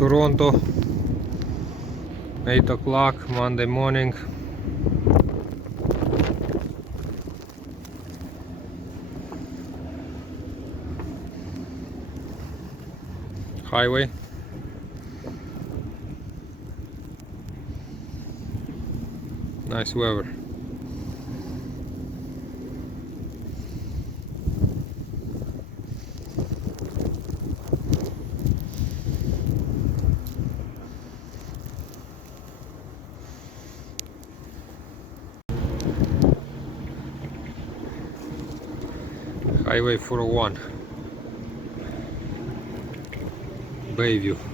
Toronto, 8 o'clock Monday morning. Highway. Nice weather. Highway 401, Bayview.